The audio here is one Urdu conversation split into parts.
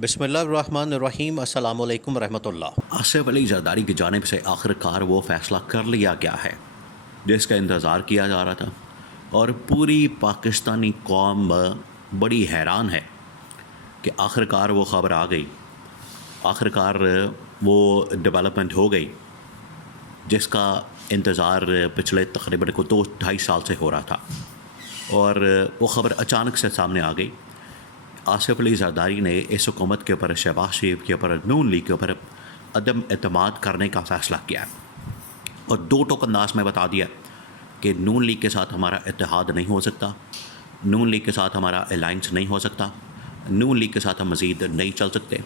بسم اللہ الرحمن الرحیم، السلام علیکم ورحمۃ اللہ۔ آصف علی زرداری کی جانب سے آخر کار وہ فیصلہ کر لیا گیا ہے جس کا انتظار کیا جا رہا تھا، اور پوری پاکستانی قوم بڑی حیران ہے کہ آخر کار وہ خبر آ گئی، آخر کار وہ ڈیولپمنٹ ہو گئی جس کا انتظار پچھلے تقریباً کو 2-2.5 سال سے ہو رہا تھا، اور وہ خبر اچانک سے سامنے آ گئی۔ آصف علی زرداری نے اس حکومت کے اوپر، شہباز شریف کے اوپر، نون لیگ کے اوپر عدم اعتماد کرنے کا فیصلہ کیا اور دو ٹوک انداز میں بتا دیا کہ نون لیگ کے ساتھ ہمارا اتحاد نہیں ہو سکتا، نون لیگ کے ساتھ ہمارا الائنس نہیں ہو سکتا، نون لیگ کے ساتھ ہم مزید نہیں چل سکتے،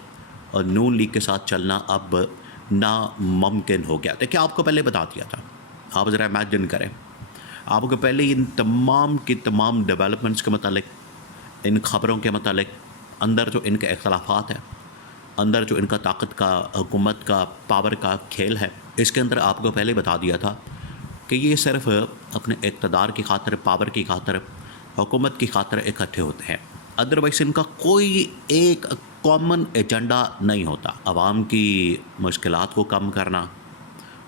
اور نون لیگ کے ساتھ چلنا اب ناممکن ہو گیا۔ دیکھیں، آپ کو پہلے بتا دیا تھا، آپ ذرا امیجن کریں، آپ کو پہلے ان تمام کی تمام ڈیولپمنٹس کے متعلق، ان خبروں کے متعلق، اندر جو ان کے اختلافات ہیں، اندر جو ان کا طاقت کا، حکومت کا، پاور کا کھیل ہے، اس کے اندر آپ کو پہلے بتا دیا تھا کہ یہ صرف اپنے اقتدار کی خاطر، پاور کی خاطر، حکومت کی خاطر اکٹھے ہوتے ہیں، ادروائز ان کا کوئی ایک کامن ایجنڈا نہیں ہوتا۔ عوام کی مشکلات کو کم کرنا،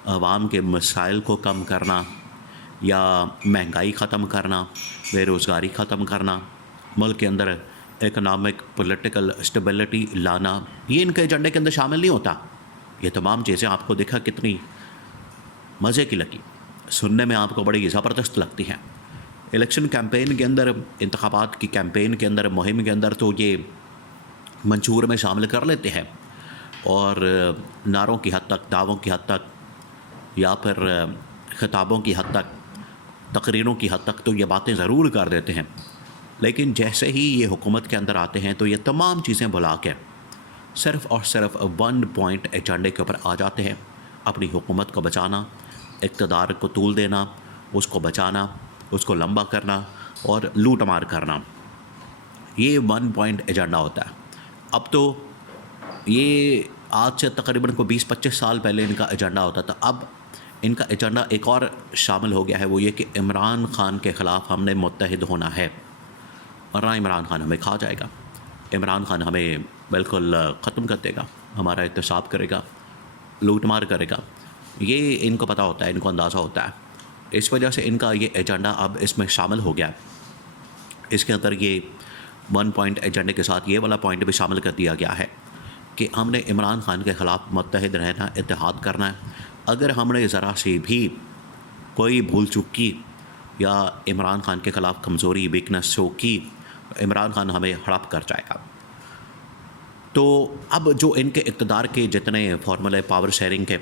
عوام کے مسائل کو کم کرنا، یا مہنگائی ختم کرنا، بے روزگاری ختم کرنا، ملک کے اندر اکنامک پولیٹیکل اسٹیبلٹی لانا، یہ ان کے ایجنڈے کے اندر شامل نہیں ہوتا۔ یہ تمام چیزیں آپ کو دیکھا کتنی مزے کی لگی، سننے میں آپ کو بڑی زبردست لگتی ہیں۔ الیکشن کیمپین کے اندر، انتخابات کی کیمپین کے اندر، مہم کے اندر تو یہ منشور میں شامل کر لیتے ہیں، اور نعروں کی حد تک، دعووں کی حد تک، یا پھر خطابوں کی حد تک، تقریروں کی حد تک تو یہ باتیں ضرور کر دیتے ہیں، لیکن جیسے ہی یہ حکومت کے اندر آتے ہیں تو یہ تمام چیزیں بھلا کے صرف اور صرف 1 پوائنٹ ایجنڈے کے اوپر آ جاتے ہیں: اپنی حکومت کو بچانا، اقتدار کو طول دینا، اس کو بچانا، اس کو لمبا کرنا اور لوٹ مار کرنا۔ یہ 1 پوائنٹ ایجنڈا ہوتا ہے۔ اب تو یہ آج سے تقریباً کو 20-25 سال پہلے ان کا ایجنڈا ہوتا تھا، اب ان کا ایجنڈا ایک اور شامل ہو گیا ہے، وہ یہ کہ عمران خان کے خلاف ہم نے متحد ہونا ہے، ورنہ عمران خان ہمیں کھا جائے گا، عمران خان ہمیں بالکل ختم کر دے گا، ہمارا احتساب کرے گا، لوٹ مار کرے گا۔ یہ ان کو پتہ ہوتا ہے، ان کو اندازہ ہوتا ہے، اس وجہ سے ان کا یہ ایجنڈا اب اس میں شامل ہو گیا۔ اس کے اندر یہ 1 پوائنٹ ایجنڈے کے ساتھ یہ والا پوائنٹ بھی شامل کر دیا گیا ہے کہ ہم نے عمران خان کے خلاف متحد رہنا، اتحاد کرنا ہے۔ اگر ہم نے ذرا سی بھی کوئی بھول چوک کی یا عمران خان کے خلاف کمزوری، ویکنس شو کی، عمران خان ہمیں ہڑپ کر جائے گا۔ تو اب جو ان کے اقتدار کے جتنے فارمولے پاور شیئرنگ کے،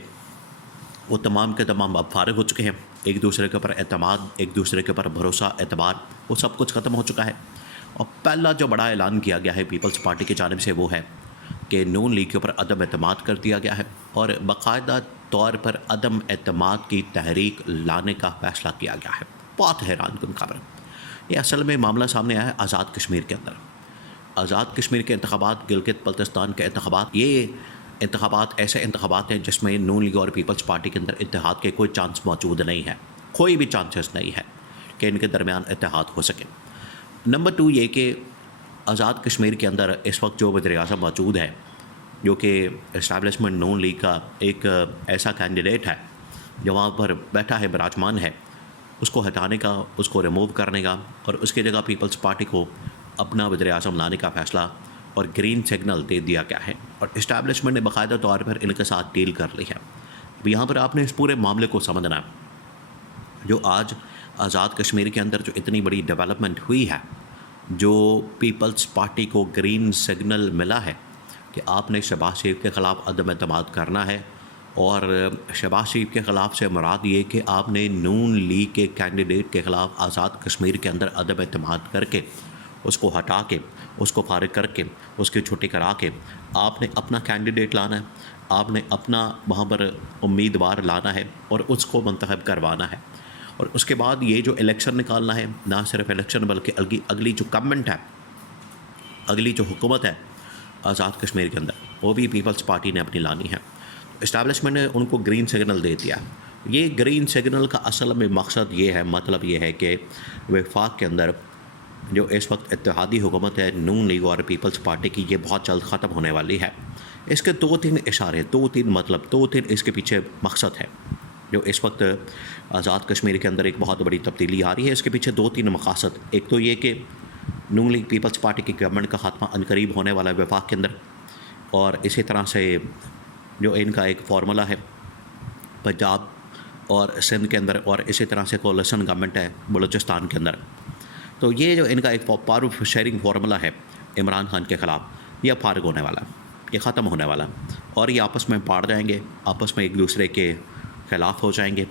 وہ تمام کے تمام اب فارغ ہو چکے ہیں۔ ایک دوسرے کے اوپر اعتماد، ایک دوسرے کے اوپر بھروسہ، اعتبار، وہ سب کچھ ختم ہو چکا ہے۔ اور پہلا جو بڑا اعلان کیا گیا ہے پیپلز پارٹی کی جانب سے وہ ہے کہ نون لیگ کے اوپر عدم اعتماد کر دیا گیا ہے، اور باقاعدہ طور پر عدم اعتماد کی تحریک لانے کا فیصلہ کیا گیا ہے۔ بہت حیران کن خبر۔ یہ اصل میں معاملہ سامنے آیا ہے آزاد کشمیر کے اندر۔ آزاد کشمیر کے انتخابات، گلگت بلتستان کے انتخابات، یہ انتخابات ایسے انتخابات ہیں جس میں نون لیگ اور پیپلز پارٹی کے اندر اتحاد کے کوئی چانس موجود نہیں ہے، کوئی بھی چانسز نہیں ہے کہ ان کے درمیان اتحاد ہو سکے۔ نمبر 2 یہ کہ آزاد کشمیر کے اندر اس وقت جو وزیر اعظم موجود ہے، جو کہ اسٹیبلشمنٹ نون لیگ کا ایک ایسا کینڈیڈیٹ ہے جو وہاں پر بیٹھا ہے، براجمان ہے، اس کو ہٹانے کا، اس کو ریموو کرنے کا، اور اس کی جگہ پیپلز پارٹی کو اپنا وزیر اعظم لانے کا فیصلہ اور گرین سگنل دے دیا گیا ہے، اور اسٹیبلشمنٹ نے باقاعدہ طور پر ان کے ساتھ ڈیل کر لی ہے۔ اب یہاں پر آپ نے اس پورے معاملے کو سمجھنا ہے۔ جو آج آزاد کشمیر کے اندر جو اتنی بڑی ڈیولپمنٹ ہوئی ہے، جو پیپلز پارٹی کو گرین سگنل ملا ہے کہ آپ نے شہباز شریف کے خلاف عدم اعتماد کرنا ہے، اور شہباز شریف کے خلاف سے مراد یہ کہ آپ نے نون لیگ کے کینڈیڈیٹ کے خلاف آزاد کشمیر کے اندر عدم اعتماد کر کے، اس کو ہٹا کے، اس کو فارغ کر کے، اس کی چھٹی کرا کے، آپ نے اپنا کینڈیڈیٹ لانا ہے، آپ نے اپنا وہاں پر امیدوار لانا ہے اور اس کو منتخب کروانا ہے، اور اس کے بعد یہ جو الیکشن نکالنا ہے، نہ صرف الیکشن بلکہ اگلی جو گورنمنٹ ہے، اگلی جو حکومت ہے آزاد کشمیر کے اندر، وہ بھی پیپلز پارٹی نے اپنی لانی ہے۔ اسٹیبلشمنٹ نے ان کو گرین سگنل دے دیا۔ یہ گرین سگنل کا اصل میں مقصد یہ ہے، مطلب یہ ہے کہ وفاق کے اندر جو اس وقت اتحادی حکومت ہے نون لیگ اور پیپلز پارٹی کی، یہ بہت جلد ختم ہونے والی ہے۔ اس کے 2-3 اشارے، 2-3 مطلب، 2-3 اس کے پیچھے مقصد ہے۔ جو اس وقت آزاد کشمیر کے اندر ایک بہت بڑی تبدیلی آ رہی ہے، اس کے پیچھے 2-3 مقاصد۔ ایک تو یہ کہ نون لیگ پیپلز پارٹی کی گورنمنٹ کا خاتمہ عنقریب ہونے والا ہے وفاق کے اندر، اور اسی طرح سے جو ان کا ایک فارمولہ ہے پنجاب اور سندھ کے اندر، اور اسی طرح سے کولیشن گورنمنٹ ہے بلوچستان کے اندر، تو یہ جو ان کا ایک پاور آف شیئرنگ فارمولہ ہے عمران خان کے خلاف، یہ فارغ ہونے والا ہے، یہ ختم ہونے والا ہے، اور یہ آپس میں پاڑ جائیں گے، آپس میں ایک دوسرے کے خلاف ہو جائیں گے،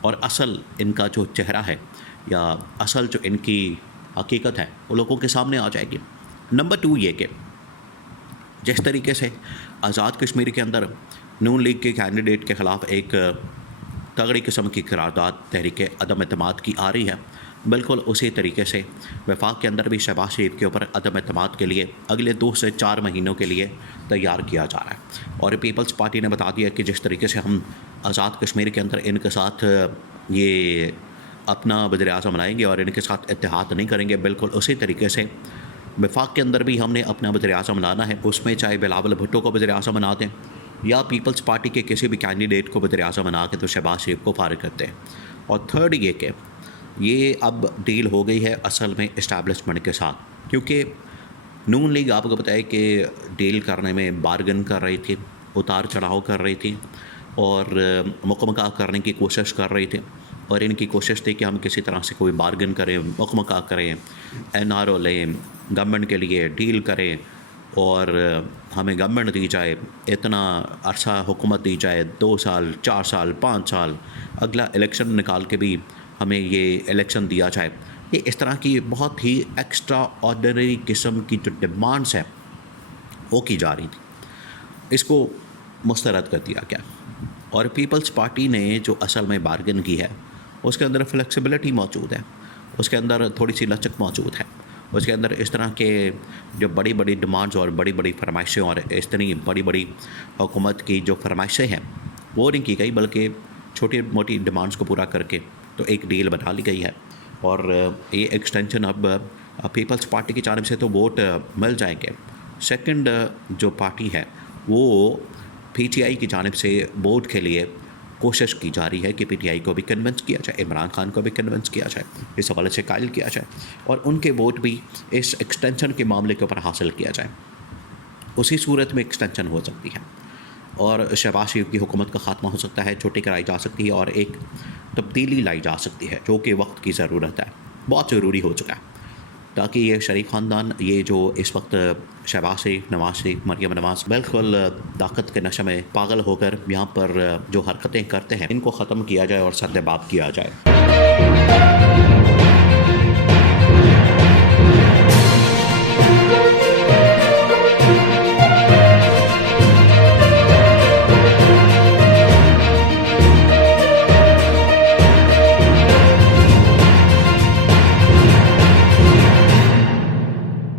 اور اصل ان کا جو چہرہ ہے یا اصل جو ان کی حقیقت ہے وہ لوگوں کے سامنے آ جائے گی۔ نمبر 2 یہ کہ جس طریقے سے آزاد کشمیر کے اندر نون لیگ کے کینڈیڈیٹ کے خلاف ایک تگڑی قسم کی قرارداد تحریک عدم اعتماد کی آ رہی ہے، بالکل اسی طریقے سے وفاق کے اندر بھی شہباز شریف کے اوپر عدم اعتماد کے لیے اگلے 2 سے 4 مہینوں کے لیے تیار کیا جا رہا ہے۔ اور پیپلز پارٹی نے بتا دیا کہ جس طریقے سے ہم آزاد کشمیر کے اندر ان کے ساتھ یہ اپنا وزیر اعظم لائیں گے اور ان کے ساتھ اتحاد نہیں کریں گے، بالکل اسی طریقے سے وفاق کے اندر بھی ہم نے اپنا وزیر اعظم لانا ہے، اس میں چاہے بلاول بھٹو کو وزیر اعظم بنا دیں یا پیپلز پارٹی کے کسی بھی کینڈیڈیٹ کو وزیر اعظم بنا کے تو شہباز شریف کو فارغ کرتے ہیں۔ اور 3rd یہ کہ یہ اب ڈیل ہو گئی ہے اصل میں اسٹیبلشمنٹ کے ساتھ، کیونکہ نون لیگ آپ کو بتائے کہ ڈیل کرنے میں بارگن کر رہی تھی، اتار چڑھاؤ کر رہی تھی، اور مکمکا کرنے کی کوشش کر رہی تھی، اور ان کی کوشش تھی کہ ہم کسی طرح سے کوئی بارگن کریں، مکمکا کریں، NRO لیں، گورنمنٹ کے لیے ڈیل کریں، اور ہمیں گورنمنٹ دی جائے، اتنا عرصہ حکومت دی جائے، 2 سال، 4 سال، 5 سال، اگلا الیکشن نکال کے بھی ہمیں یہ الیکشن دیا جائے۔ یہ اس طرح کی بہت ہی ایکسٹرا آرڈنری قسم کی جو ڈیمانڈس ہیں وہ کی جا رہی تھی، اس کو مسترد کر دیا گیا، اور پیپلز پارٹی نے جو اصل میں بارگن کی ہے اس کے اندر فلیکسیبلٹی موجود ہے، اس کے اندر تھوڑی سی لچک موجود ہے، اس کے اندر اس طرح کے جو بڑی بڑی ڈیمانڈز اور بڑی بڑی فرمائشیں اور اس طرح بڑی بڑی حکومت کی جو فرمائشیں ہیں وہ نہیں کی گئی، بلکہ چھوٹی موٹی ڈیمانڈز کو پورا کر کے تو ایک ڈیل بنا لی گئی ہے، اور یہ ایکسٹینشن اب پیپلز پارٹی کی جانب سے تو ووٹ مل جائیں گے۔ سیکنڈ جو پارٹی ہے وہ PTI کی جانب سے ووٹ کے لیے کوشش کی جا رہی ہے کہ PTI کو بھی کنونس کیا جائے، عمران خان کو بھی کنونس کیا جائے، اس حوالے سے قائل کیا جائے، اور ان کے ووٹ بھی اس ایکسٹینشن کے معاملے کے اوپر حاصل کیا جائے۔ اسی صورت میں ایکسٹینشن ہو سکتی ہے اور شہباز شریف کی حکومت کا خاتمہ ہو سکتا ہے، چھٹی کرائی جا سکتی ہے، اور ایک تبدیلی لائی جا سکتی ہے جو کہ وقت کی ضرورت ہے، بہت ضروری ہو چکا ہے، تاکہ یہ شریف خاندان، یہ جو اس وقت شہباز شریف، نواز شریف، مریم نواز بالکل طاقت کے نشے میں پاگل ہو کر یہاں پر جو حرکتیں کرتے ہیں ان کو ختم کیا جائے اور سدباب کیا جائے۔